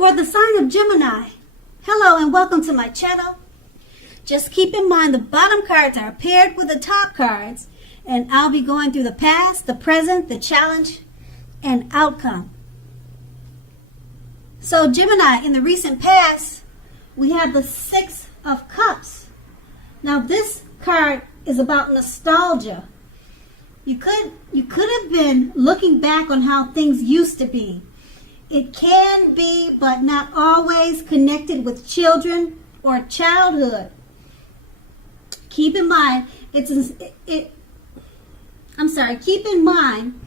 For the sign of Gemini, hello and welcome to my channel. Just keep in mind the bottom cards are paired with the top cards, and I'll be going through the past, the present, the challenge, and outcome. So Gemini, in the recent past, we have the Six of Cups. Now this card is about nostalgia. You could have been looking back on how things used to be. It can be, but not always, connected with children or childhood. Keep in mind, keep in mind,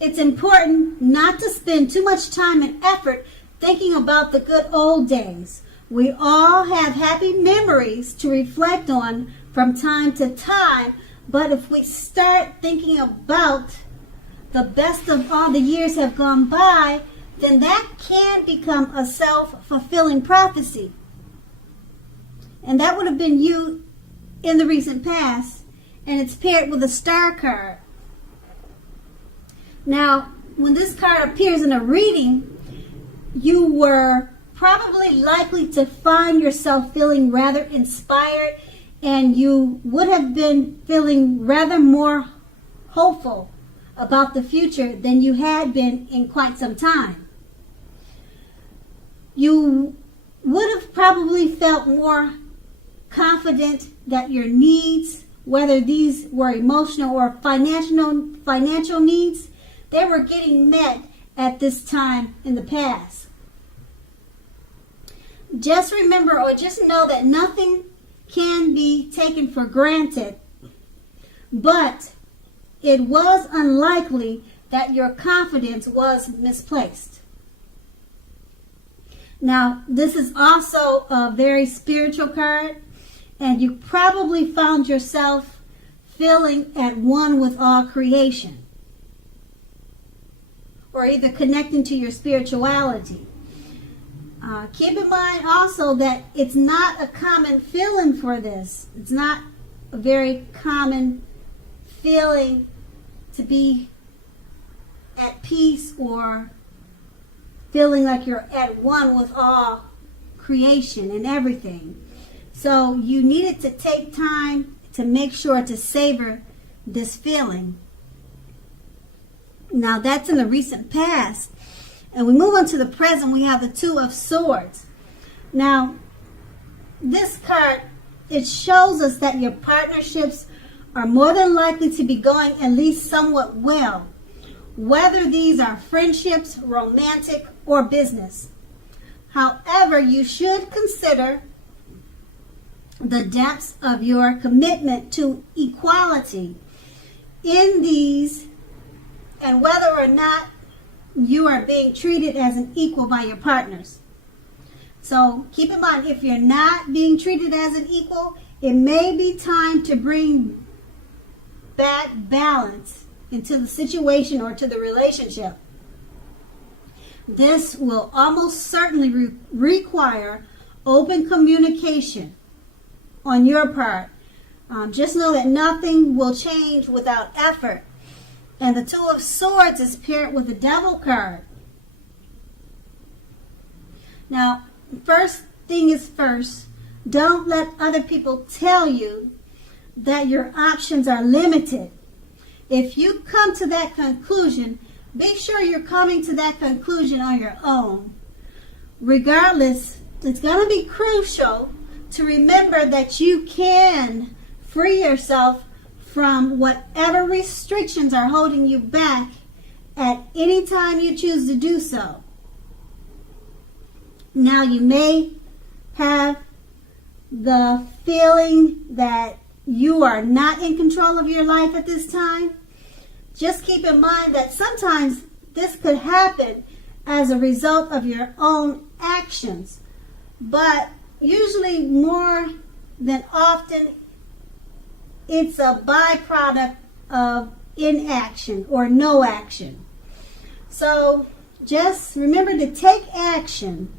it's important not to spend too much time and effort thinking about the good old days. We all have happy memories to reflect on from time to time, but if we start thinking about the best of all the years have gone by, then that can become a self-fulfilling prophecy. And that would have been you in the recent past, and it's paired with a star card. Now, when this card appears in a reading, you were probably likely to find yourself feeling rather inspired, and you would have been feeling rather more hopeful about the future than you had been in quite some time. You would have probably felt more confident that your needs, whether these were emotional or financial needs, they were getting met at this time in the past. Just remember, or just know that nothing can be taken for granted, but it was unlikely that your confidence was misplaced. Now, this is also a very spiritual card, and you probably found yourself feeling at one with all creation, or either connecting to your spirituality. Keep in mind also that it's not a common feeling for this. It's not a very common feeling to be at peace or feeling like you're at one with all creation and everything. So you needed to take time to make sure to savor this feeling. Now that's in the recent past. And we move on to the present. We have the Two of Swords. Now, this card, it shows us that your partnerships are more than likely to be going at least somewhat well, whether these are friendships, romantic, or business. However, you should consider the depths of your commitment to equality in these, and whether or not you are being treated as an equal by your partners. So keep in mind, if you're not being treated as an equal, it may be time to bring back balance into the situation or to the relationship. This will almost certainly require open communication on your part. Just know that nothing will change without effort. And the Two of Swords is paired with the Devil card. Now, first thing is first, don't let other people tell you that your options are limited. If you come to that conclusion, be sure you're coming to that conclusion on your own. Regardless, it's going to be crucial to remember that you can free yourself from whatever restrictions are holding you back at any time you choose to do so. Now, you may have the feeling that you are not in control of your life at this time. Just keep in mind that sometimes this could happen as a result of your own actions, but usually more than often it's a byproduct of inaction or no action. So just remember to take action.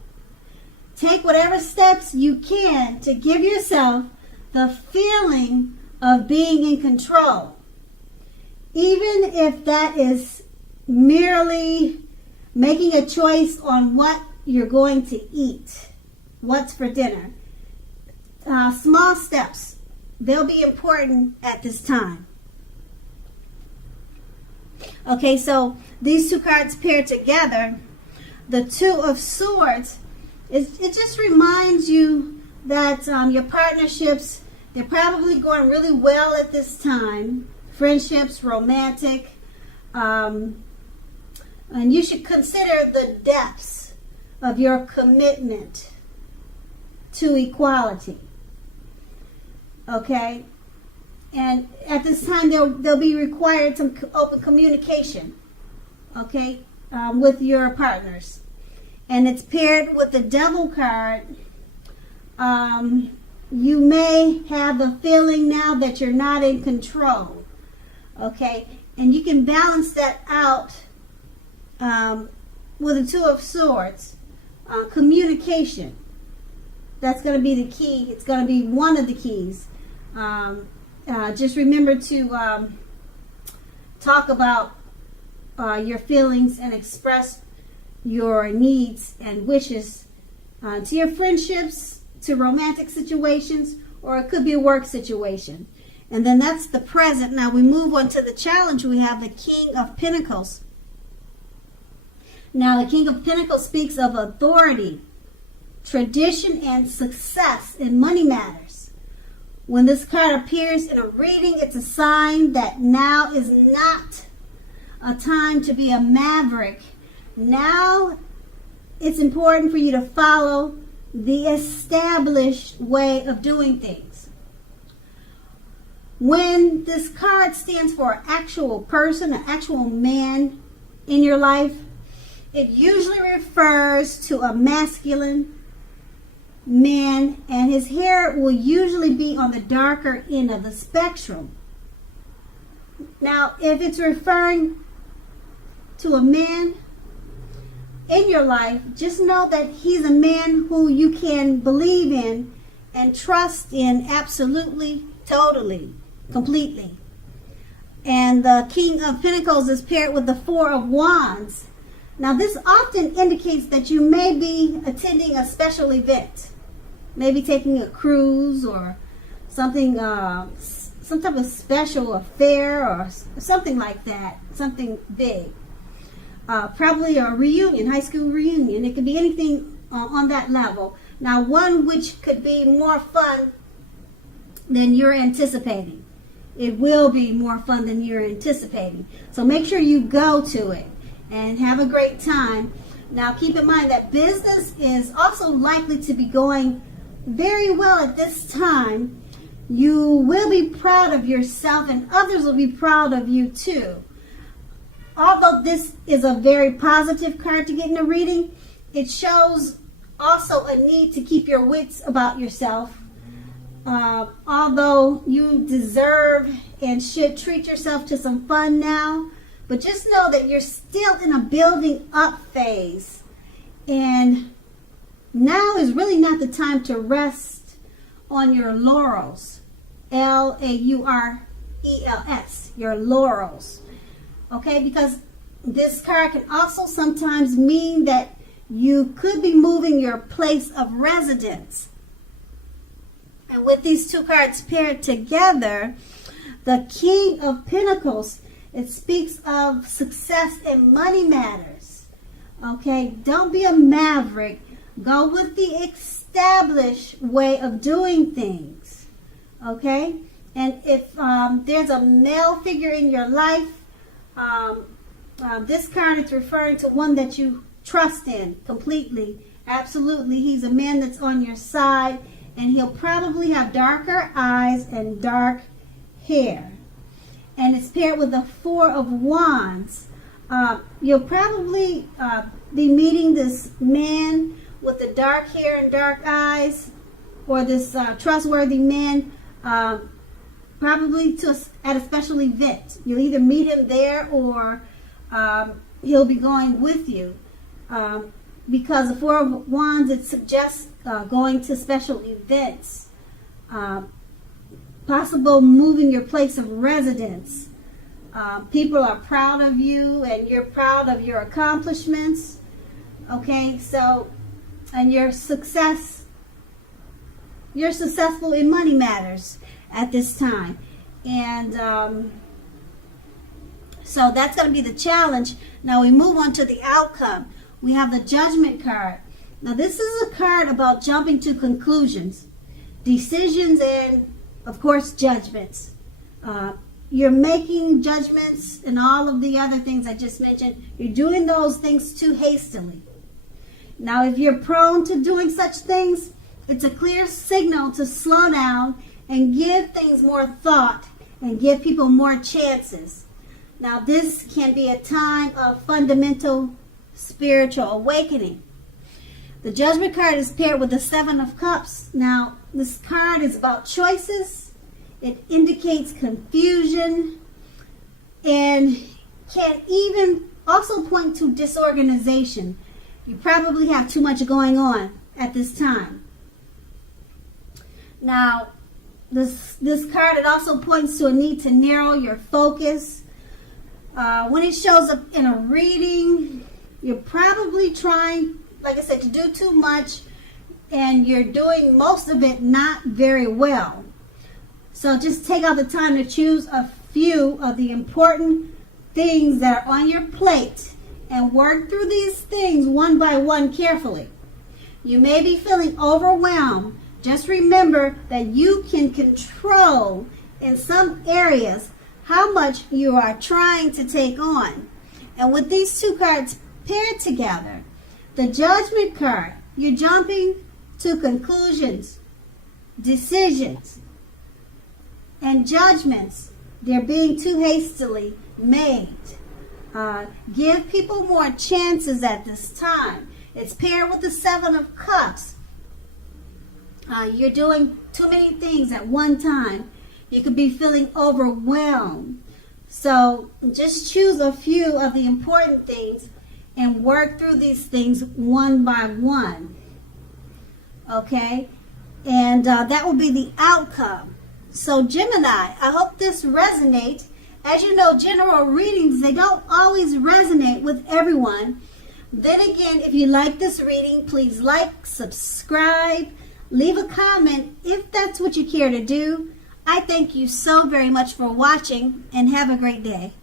Take whatever steps you can to give yourself the feeling of being in control. Even if that is merely making a choice on what you're going to eat, what's for dinner. Small steps, they'll be important at this time. Okay, so these two cards paired together, the Two of Swords, it just reminds you that your partnerships, they're probably going really well at this time. Friendships, romantic, and you should consider the depths of your commitment to equality. Okay? And at this time, they'll be required some open communication, okay, with your partners. And it's paired with the Devil card. You may have the feeling now that you're not in control, okay? And you can balance that out with the Two of Swords. Communication. That's going to be the key. It's going to be one of the keys. Just remember to talk about your feelings and express your needs and wishes to your friendships, to romantic situations, or it could be a work situation. And then that's the present. Now we move on to the challenge. We have the King of Pentacles. Now the King of Pentacles speaks of authority, tradition, and success in money matters. When this card appears in a reading, it's a sign that now is not a time to be a maverick. Now it's important for you to follow the established way of doing things. When this card stands for an actual person, an actual man in your life, it usually refers to a masculine man, and his hair will usually be on the darker end of the spectrum. Now, if it's referring to a man in your life, just know that he's a man who you can believe in and trust in absolutely, totally, completely. And the King of Pentacles is paired with the Four of Wands. Now, this often indicates that you may be attending a special event. Maybe taking a cruise or something, some type of special affair or something like that, something big. Probably a reunion, high school reunion. It could be anything on that level. Now, one which could be more fun than you're anticipating. It will be more fun than you're anticipating. So make sure you go to it and have a great time. Now, keep in mind that business is also likely to be going very well at this time. You will be proud of yourself and others will be proud of you too. Although this is a very positive card to get in a reading, it shows also a need to keep your wits about yourself. Although you deserve and should treat yourself to some fun now, but just know that you're still in a building up phase. And now is really not the time to rest on your laurels. Laurels, your laurels. Okay, because this card can also sometimes mean that you could be moving your place of residence. And with these two cards paired together, the King of Pentacles, it speaks of success in money matters. Okay, don't be a maverick. Go with the established way of doing things. Okay? And if there's a male figure in your life, this card is referring to one that you trust in completely. Absolutely. He's a man that's on your side, and he'll probably have darker eyes and dark hair. And it's paired with the Four of Wands. You'll probably be meeting this man with the dark hair and dark eyes, or this trustworthy man, probably at a special event. You'll either meet him there or he'll be going with you. Because the Four of Wands, it suggests going to special events, possible moving your place of residence. People are proud of you and you're proud of your accomplishments. Okay, so, and you're successful in money matters at this time. And so that's going to be the challenge. Now we move on to the outcome. We have the Judgment card. Now this is a card about jumping to conclusions, decisions, and of course judgments. You're making judgments and all of the other things I just mentioned. You're doing those things too hastily. Now if you're prone to doing such things, it's a clear signal to slow down and give things more thought and give people more chances. Now this can be a time of fundamental spiritual awakening. The Judgment card is paired with the Seven of Cups. Now this card is about choices. It indicates confusion and can even also point to disorganization. You probably have too much going on at this time. Now, this card, it also points to a need to narrow your focus. When it shows up in a reading, you're probably trying, like I said, to do too much, and you're doing most of it not very well. So just take out the time to choose a few of the important things that are on your plate and work through these things one by one carefully. You may be feeling overwhelmed. Just remember that you can control in some areas how much you are trying to take on. And with these two cards paired together, the Judgment card, you're jumping to conclusions, decisions, and judgments. They're being too hastily made. Give people more chances at this time. It's paired with the Seven of Cups. You're doing too many things at one time. You could be feeling overwhelmed. So just choose a few of the important things and work through these things one by one. Okay? And that will be the outcome. So Gemini, I hope this resonates. As you know, general readings, they don't always resonate with everyone. Then again, if you like this reading, please like, subscribe, leave a comment if that's what you care to do. I thank you so very much for watching and have a great day.